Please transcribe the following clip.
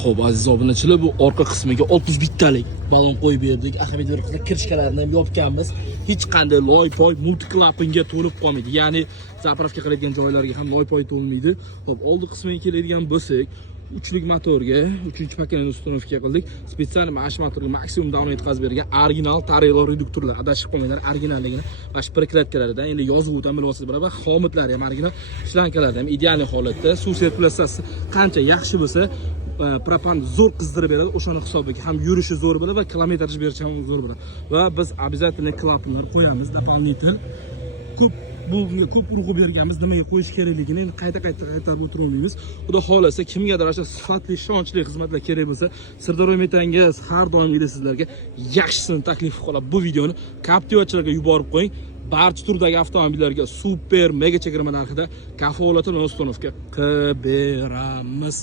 Xo'p, aziz obunachilar, bu orqa qismiga 61 talik balon qo'yib berdik. Ahamiyatli bir kirishkalarini ham yopganmiz. Hech qanday loy-poy multiklapinga to'lib qolmaydi. Ya'ni zapravka qiladigan joylarga ham loy-poy to'lmaydi. Xo'p, oldi qismiga keladigan bo'lsak, uchlik motorga 3-paketni ustanovka qildik. Spetsial mash motorga maksimum davomli yetkazib bergan original Tarelo reduktorlar. Adashib qolmanglar, originalligini va shpriklatkalarida endi yozuv ham bilasiz barabar, xomitlari ham original, shlankalari ham ideal holatda. Suv sirkulyatsiyasi qancha yaxshi bo'lsa, propan zo'r qizdirib beradi. O'shani hisobiga ham yurishi zo'r bo'ladi va kilometraj berishi ham zo'r bo'ladi. Va biz обязательно klapanlar qo'yamiz, дополнительно. Bunga ko'p urg'u berganmiz, nimaga qo'yish kerakligini endi qayta o'tirolmaymiz. Xudo xolasa kimgadir o'sha sifatli, ishonchli xizmatlar kerak bo'lsa, Sirdaryo metangiz har doim sizlarga yaxshisini taklif qilib, bu videoni Captivachilarga yuborib qo'ying. Barcha turdagi avtomobillarga super mega chegirma narxida kafolat bilan ustanovka qilib beramiz.